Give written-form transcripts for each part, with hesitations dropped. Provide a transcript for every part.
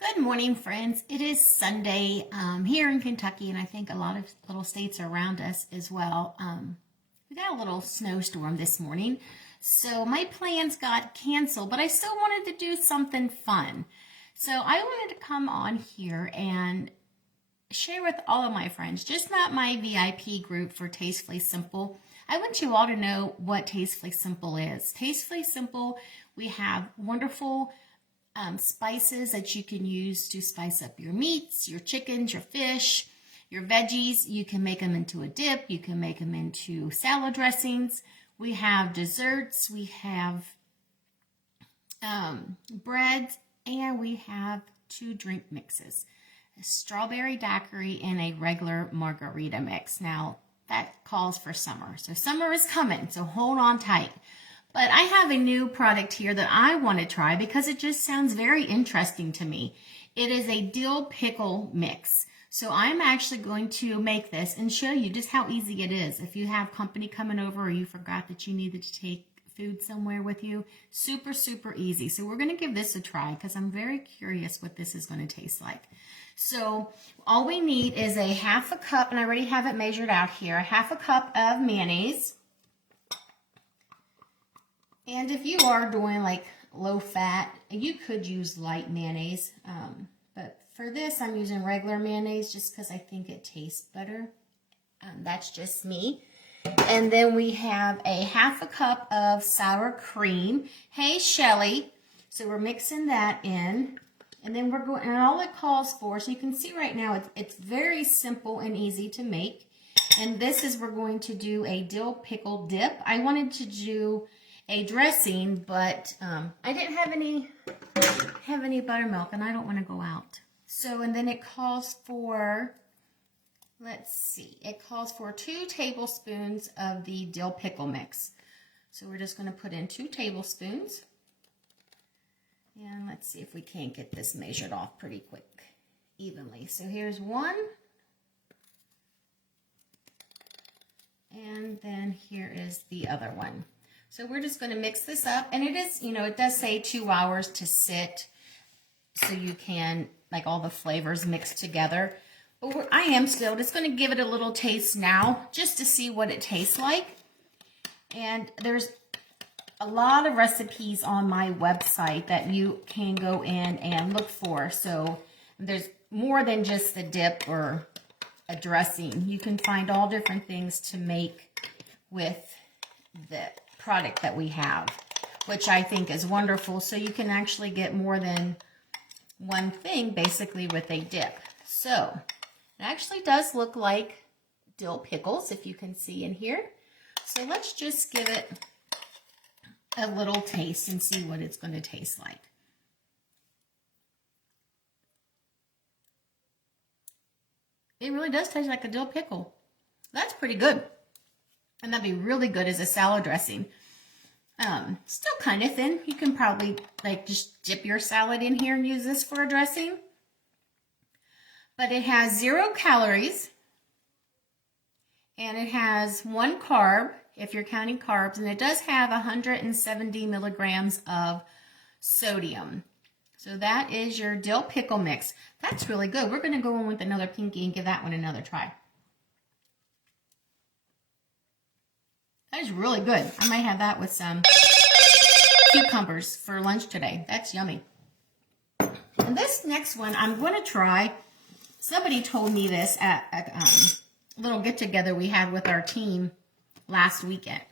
Good morning, friends. It is Sunday here in Kentucky, and I think a lot of little states around us as well. We got a little snowstorm this morning, so my plans got canceled, but I still wanted to do something fun. So I wanted to come on here and share with all of my friends, just not my VIP group for Tastefully Simple. I want you all to know what Tastefully Simple is. Tastefully Simple, we have wonderful spices that you can use to spice up your meats, your chickens, your fish, your veggies. You can make them into a dip. You can make them into salad dressings. We have desserts. We have breads, and we have 2 drink mixes, a strawberry daiquiri and a regular margarita mix. Now, that calls for summer. So summer is coming, so hold on tight. But I have a new product here that I want to try because it just sounds very interesting to me. It is a dill pickle mix. So I'm actually going to make this and show you just how easy it is. If you have company coming over or you forgot that you needed to take food somewhere with you, super, super easy. So we're going to give this a try because I'm very curious what this is going to taste like. So all we need is a half a cup, and I already have it measured out here, a half a cup of mayonnaise. And if you are doing like low fat, you could use light mayonnaise. But for this, I'm using regular mayonnaise just because I think it tastes better. That's just me. And then we have a half a cup of sour cream. Hey, Shelly. So we're mixing that in. And then we're going, and all it calls for, so you can see right now, it's very simple and easy to make. And this is, we're going to do a dill pickle dip. I wanted to do a dressing, but I didn't have any buttermilk, and I don't want to go out. So, and then it calls for, let's see, it calls for 2 tablespoons of the dill pickle mix. So we're just going to put in 2 tablespoons. And let's see if we can't get this measured off pretty quick, evenly. So here's 1. And then here is the other one. So we're just going to mix this up, and it is, it does say 2 hours to sit so you can, like, all the flavors mixed together. But I am still just going to give it a little taste now just to see what it tastes like. And there's a lot of recipes on my website that you can go in and look for. So there's more than just the dip or a dressing. You can find all different things to make with the product that we have, which I think is wonderful. So you can actually get more than one thing basically with a dip. So it actually does look like dill pickles, if you can see in here. So let's just give it a little taste and see what it's going to taste like. It really does taste like a dill pickle. That's pretty good. And that'd be really good as a salad dressing. Still kind of thin. You can probably just dip your salad in here and use this for a dressing. But it has 0 calories. And it has 1 carb, if you're counting carbs. And it does have 170 milligrams of sodium. So that is your dill pickle mix. That's really good. We're going to go in with another pinky and give that one another try. That is really good. I might have that with some cucumbers for lunch today. That's yummy. And this next one I'm going to try. Somebody told me this at a little get-together we had with our team last weekend.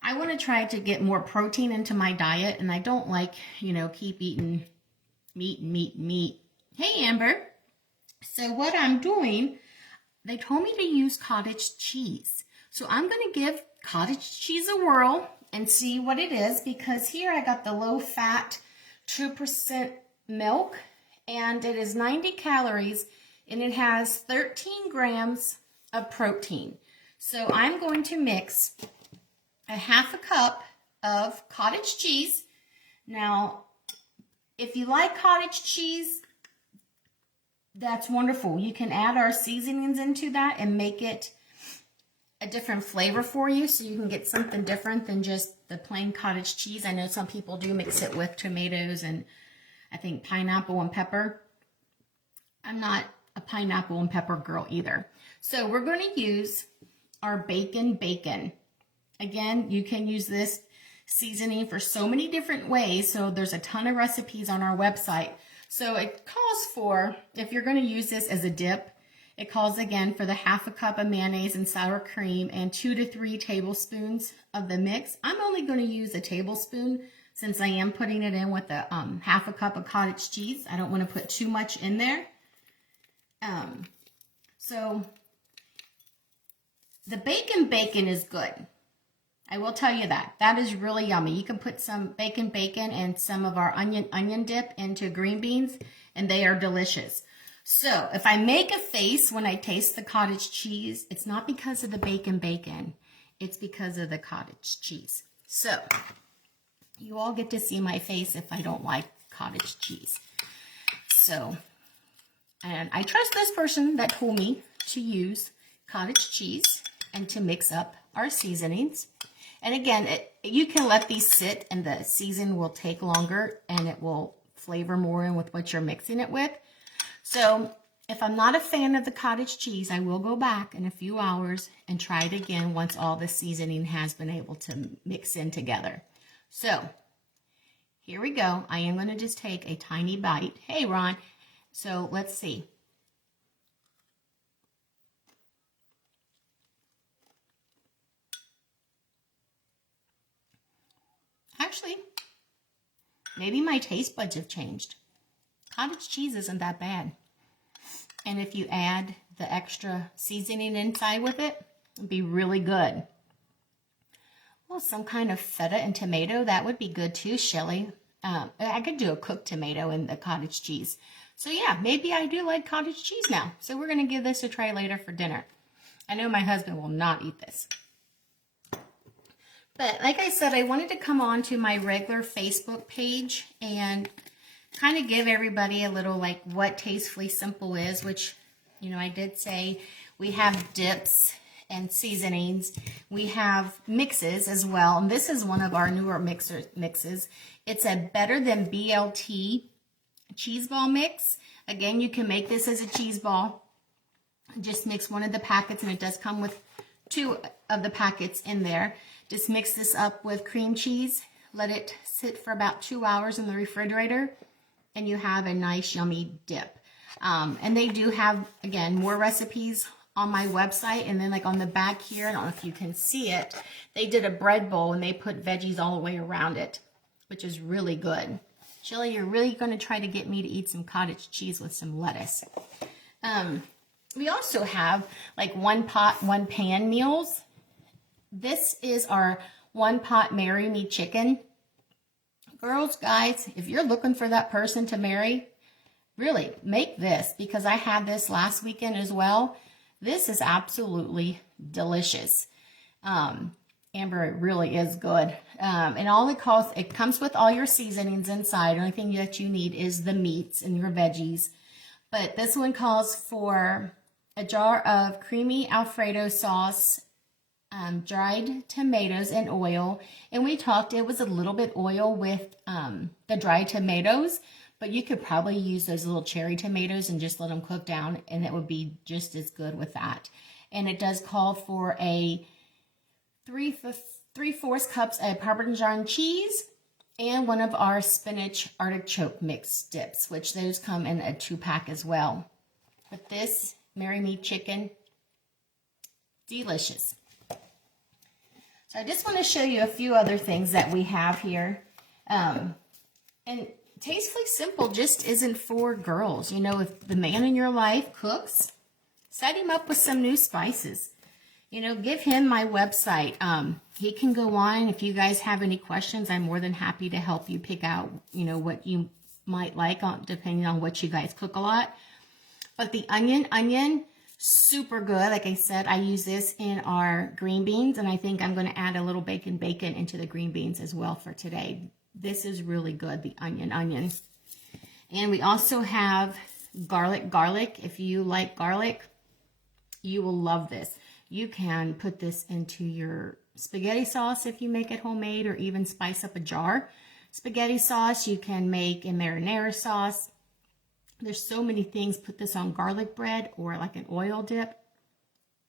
I want to try to get more protein into my diet, and I don't like, keep eating meat. Hey, Amber. So what I'm doing, they told me to use cottage cheese. So I'm going to give cottage cheese a whirl and see what it is, because here I got the low-fat 2% milk, and it is 90 calories, and it has 13 grams of protein. So I'm going to mix a half a cup of cottage cheese. Now, if you like cottage cheese, that's wonderful. You can add our seasonings into that and make it a different flavor for you, so you can get something different than just the plain cottage cheese. I know some people do mix it with tomatoes and I think pineapple and pepper. I'm not a pineapple and pepper girl either. So we're going to use our bacon. Again, you can use this seasoning for so many different ways. So there's a ton of recipes on our website. So it calls for, if you're going to use this as a dip, it calls again for the 1/2 cup of mayonnaise and sour cream and 2 to 3 tablespoons of the mix. I'm only going to use a tablespoon since I am putting it in with the 1/2 cup of cottage cheese. I don't want to put too much in there. So the bacon is good. I will tell you that. That is really yummy. You can put some bacon and some of our onion dip into green beans, and they are delicious. So if I make a face when I taste the cottage cheese, it's not because of the bacon. It's because of the cottage cheese. So you all get to see my face if I don't like cottage cheese. So, and I trust this person that told me to use cottage cheese and to mix up our seasonings. And again, you can let these sit and the season will take longer and it will flavor more in with what you're mixing it with. So if I'm not a fan of the cottage cheese, I will go back in a few hours and try it again once all the seasoning has been able to mix in together. So here we go. I am going to just take a tiny bite. Hey, Ron. So let's see. Actually, maybe my taste buds have changed. Cottage cheese isn't that bad. And if you add the extra seasoning inside with it, it'd be really good. Well, some kind of feta and tomato, that would be good too, Shelly. I could do a cooked tomato in the cottage cheese. So yeah, maybe I do like cottage cheese now. So we're going to give this a try later for dinner. I know my husband will not eat this. But like I said, I wanted to come on to my regular Facebook page and kind of give everybody a little like what Tastefully Simple is, which, you know, I did say we have dips and seasonings. We have mixes as well. And this is one of our newer mixes. It's a Better Than BLT cheese ball mix. Again, you can make this as a cheese ball. Just mix one of the packets, and it does come with 2 of the packets in there. Just mix this up with cream cheese. Let it sit for about 2 hours in the refrigerator, and you have a nice yummy dip. And they do have, again, more recipes on my website. And then like on the back here, I don't know if you can see it, they did a bread bowl and they put veggies all the way around it, which is really good. Shelly, you're really going to try to get me to eat some cottage cheese with some lettuce. We also have like 1 pot, 1 pan meals. This is our 1 pot marry me chicken. Girls, guys, if you're looking for that person to marry, really make this, because I had this last weekend as well. This is absolutely delicious. Amber, it really is good. And all it comes with all your seasonings inside. The only thing that you need is the meats and your veggies. But this one calls for a jar of creamy Alfredo sauce, dried tomatoes and oil. And we talked, it was a little bit oil with the dried tomatoes, but you could probably use those little cherry tomatoes and just let them cook down, and it would be just as good with that. And it does call for a 3/4 cups of Parmesan cheese and one of our spinach artichoke mix dips, which those come in a 2-pack as well. But this marry me chicken, delicious. So I just want to show you a few other things that we have here. And Tastefully Simple just isn't for girls. You know, if the man in your life cooks, set him up with some new spices. You know, give him my website. He can go on. If you guys have any questions, I'm more than happy to help you pick out, you know, what you might like, depending on what you guys cook a lot. But the onion, super good. Like I said, I use this in our green beans, and I think I'm going to add a little bacon into the green beans as well for today. This is really good, the onion. And we also have garlic. If you like garlic, you will love this. You can put this into your spaghetti sauce if you make it homemade, or even spice up a jar. Spaghetti sauce, you can make a marinara sauce. There's so many things. Put this on garlic bread or like an oil dip.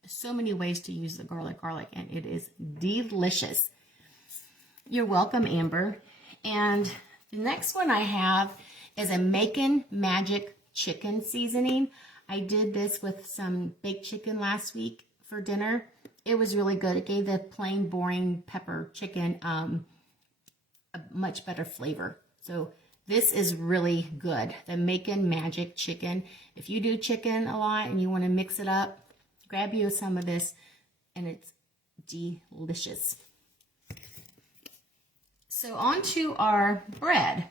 There's so many ways to use the garlic, and it is delicious. You're welcome, Amber. And the next one I have is a Makin' Magic chicken seasoning. I did this with some baked chicken last week for dinner. It was really good. It gave the plain, boring pepper chicken a much better flavor. So this is really good. The Makin' Magic chicken. If you do chicken a lot and you want to mix it up, grab you some of this, and it's delicious. So on to our bread.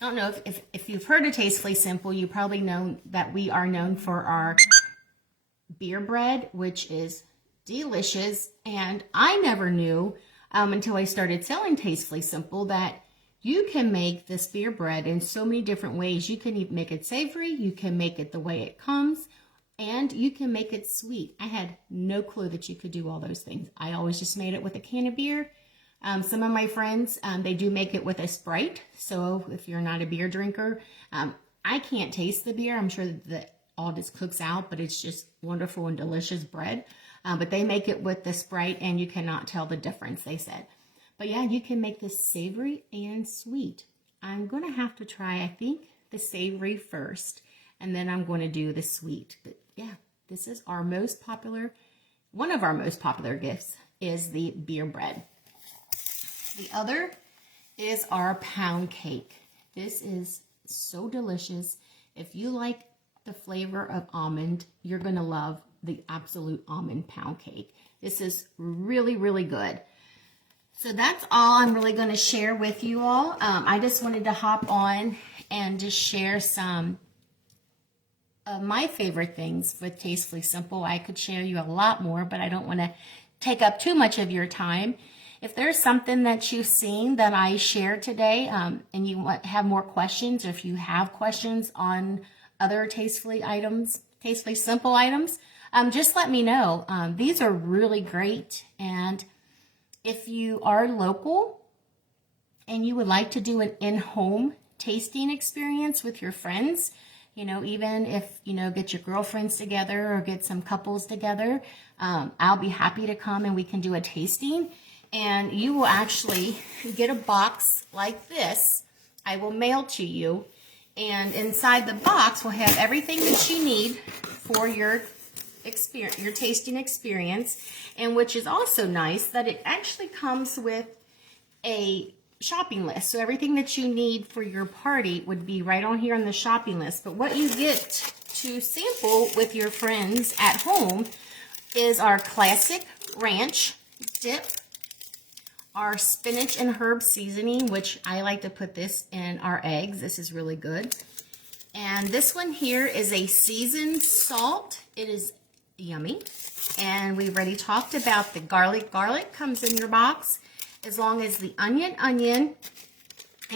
I don't know if you've heard of Tastefully Simple, you probably know that we are known for our beer bread, which is delicious. And I never knew until I started selling Tastefully Simple that you can make this beer bread in so many different ways. You can even make it savory, you can make it the way it comes, and you can make it sweet. I had no clue that you could do all those things. I always just made it with a can of beer. Some of my friends, they do make it with a Sprite. So if you're not a beer drinker, I can't taste the beer. I'm sure that all just cooks out, but it's just wonderful and delicious bread. But they make it with the Sprite, and you cannot tell the difference, they said. But yeah, you can make this savory and sweet. I'm going to have to try, I think, the savory first, and then I'm going to do the sweet. But yeah, this is our most popular, one of our most popular gifts is the beer bread. The other is our pound cake. This is so delicious. If you like the flavor of almond, you're going to love the absolute almond pound cake. This is really, really good. So that's all I'm really going to share with you all. I just wanted to hop on and just share some of my favorite things with Tastefully Simple. I could share you a lot more, but I don't want to take up too much of your time. If there's something that you've seen that I shared today, and you have more questions, or if you have questions on other Tastefully Simple items, just let me know. These are really great. And if you are local and you would like to do an in-home tasting experience with your friends, even if, get your girlfriends together or get some couples together, I'll be happy to come and we can do a tasting. And you will actually get a box like this. I will mail to you. And inside the box will have everything that you need for your tasting experience. And which is also nice that it actually comes with a shopping list. So everything that you need for your party would be right on here on the shopping list. But what you get to sample with your friends at home is our classic ranch dip, our spinach and herb seasoning, which I like to put this in our eggs. This is really good. And this one here is a seasoned salt. It is yummy. And we've already talked about the garlic. Garlic comes in your box, as long as the onion.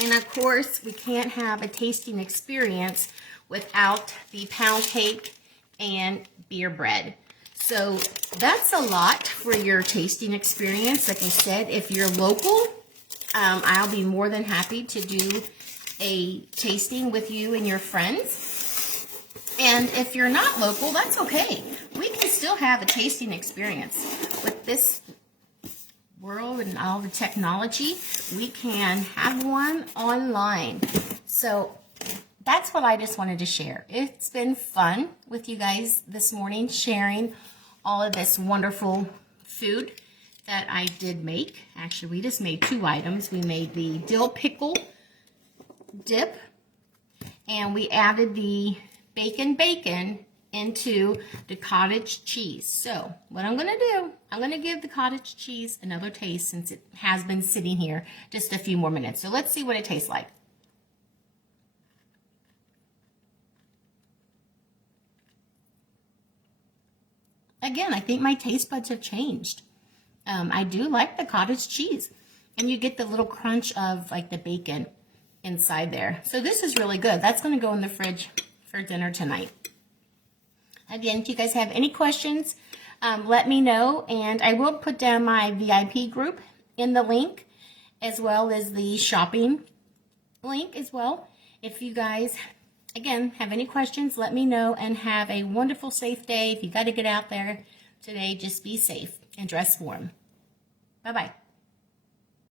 And of course, we can't have a tasting experience without the pound cake and beer bread. So that's a lot for your tasting experience. Like I said, if you're local, I'll be more than happy to do a tasting with you and your friends. And if you're not local, that's okay. We can still have a tasting experience. With this world and all the technology, we can have one online. So that's what I just wanted to share. It's been fun with you guys this morning, sharing all of this wonderful food that I did make. Actually, we just made 2 items. We made the dill pickle dip, and we added the bacon into the cottage cheese. So what I'm going to do, I'm going to give the cottage cheese another taste since it has been sitting here just a few more minutes. So let's see what it tastes like. Again, I think my taste buds have changed. I do like the cottage cheese. And you get the little crunch of like the bacon inside there. So this is really good. That's going to go in the fridge for dinner tonight. Again, if you guys have any questions, let me know, and I will put down my VIP group in the link, as well as the shopping link as well. If you guys, again, have any questions, let me know, and have a wonderful, safe day. If you got to get out there today, just be safe and dress warm. Bye-bye.